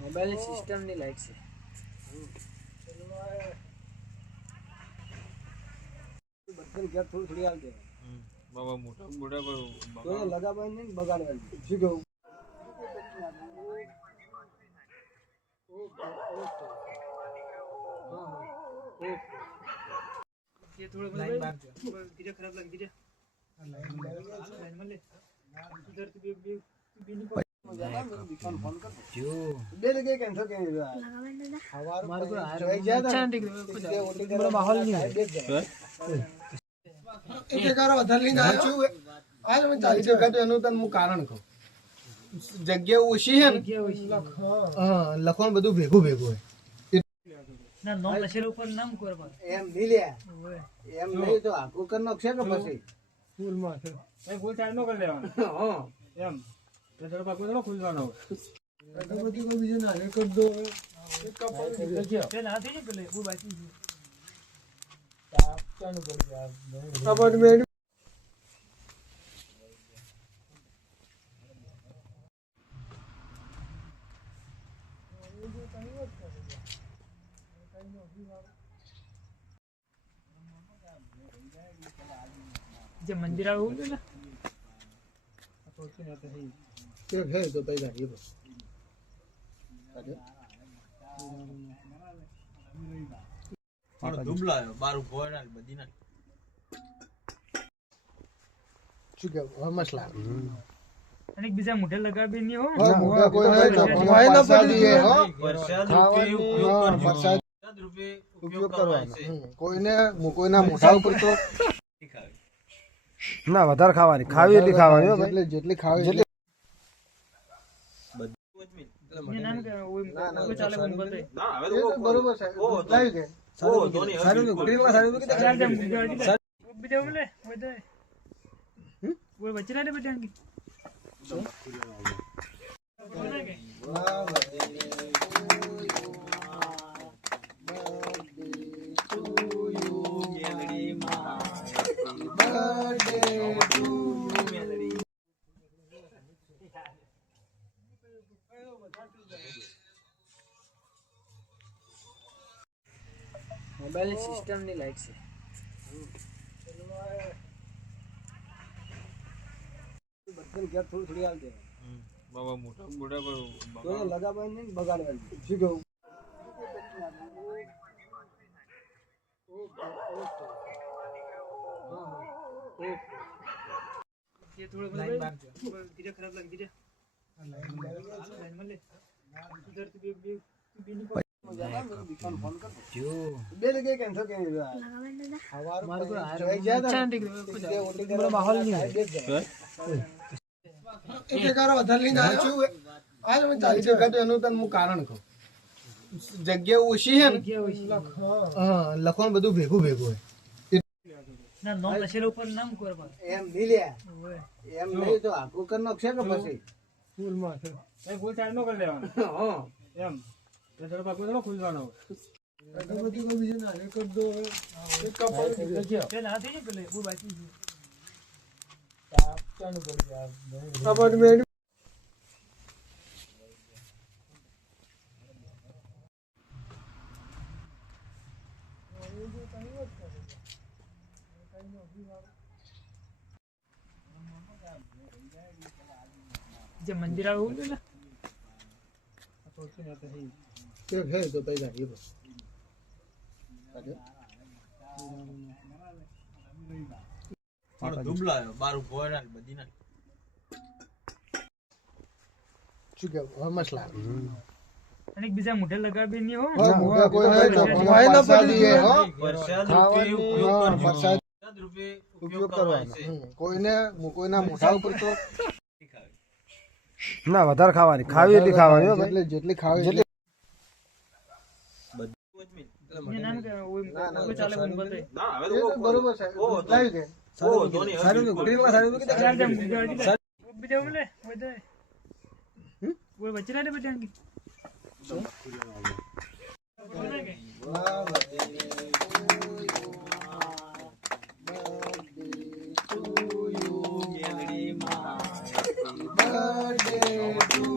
mobile system ની like છે બધું ઘર થોડું થોડી હાલ દે બાબા મોટા મોટા તો લગાવવા નહીં બગાડવાનું શું કહું ये थोड़ा लाइन बांध दो गिरा खराब लग गिरा लाइन में ले इधर तो भी नहीं ज्यादा मेरे दुकान फोन कर जो दे लगे कैंसिल कर दिया हमारे को अच्छा ठीक है कुछ बड़ा माहौल नहीं है एक करो વધારે લઈને આવ્યો આજ મેં 40 વખત એનું તને હું કારણ કહું જગ્યા ઓછી છે ને હા લખવાનું બધું ભેગું ભેગું હોય ના નો લખેલ ઉપર નામ કરવા એમ નહીં લે એમ નહીં તો આખું કર નાખશે કે પછી ફૂલ માં છે એ ફૂલ ચાલ નો કરી લેવાનો હા એમ તો થોડો બાકો થોડો ખુલવાનો હોય તો બધી કોઈ બીજો ના લે કર દો એક કપ તે ના થઈ પેલે હું બાકી છે તાપ ચાલુ કરી યાર અપાર્ટમેન્ટ જે મંદિર આવું ને तो है तो पैसा ये बस और दुबला है बारू भोरा बदी ना चुके हो मसला અને બીજા મોઢે લગાવી નહીં હો મોઢા કોઈ નહીં તો કોઈ ના પડી હે હો प्रसाद रुपए उपयोग कर प्रसाद रुपए ઉપયોગ કરવાનો કોઈને કોઈના મોઢા ઉપર તો ના વધારે ખાવાની ખાવી એટલી ખાવાની હો એટલે જેટલી ખાવી એટલે ये नाम क्या वो चाले बन बते ना હવે તો બરોબર છે ઓ જાય કે ઓ ધોની સારું ઘડીમાં સારું કે चार जम गाड़ी ले बीजे बोले वो दे वो बच्चे ले बेटे મોબાઈલ સિસ્ટમ ની લાઈક છે બધું ઘર થોડું થોડી હાલ દે બાબા મોટા મોટા તો લગાવવા નહીં બગાડવાનું શું કહું ये थोड़ा लाइन बांध दो गिरा खराब लग गिरा लाइन में ले इधर तो भी नहीं ज्यादा मेरे दुकान फोन कर जो दे लगे कैंसिल कर दिया हमारे को अच्छा ठीक है कुछ बड़ा माहौल नहीं है એક કરો વધારે લઈને આવ્યો આજ મેં 40 વખત એનું તને હું કારણ કહું જગ્યા ઓછી છે ને હા લખવાનું બધું ભેગું ભેગું હોય ના નો લખેલ ઉપર નામ કરવા એમ નહીં લે એમ નહીં તો આખું કર નાખશે કે પછી ફૂલ માં છે એ ફૂલ ચાલ નો કરી લેવાનો હા એમ તો થોડો બાકો થોડો ખુલવાનો હોય તો બધી કોઈ બીજો ના લે કર દો એક કપ તે ના થઈ પેલે હું બાકી છે તાપ ચાલુ કરી યાર અપાર્ટમેન્ટ જે મંદિર આવું ને કે है तो पैसा ये बस और दुबला है बारू भोरा बदी ना चुके हो मसला અને બીજા મોઢે લગાવી નહીં હો મોઢા કોઈ નહીં તો કોઈ ના પડી હે હો प्रसाद रुपए उपयोग कर प्रसाद रुपए ઉપયોગ કરવાનો કોઈને કોઈના મોઢા ઉપર તો ના વધારે ખાવાની ખાવી એટલી ખાવાની હો એટલે જેટલી ખાવી એટલે ये नाम क्या वो चाले बन बते ना હવે તો બરોબર છે ઓ જાય કે ઓ ધોની સારું ઘડીમાં સારું કે चार जम गाड़ी ले बीजे बोले वो दे वो बच्चे ले बेटे birthday to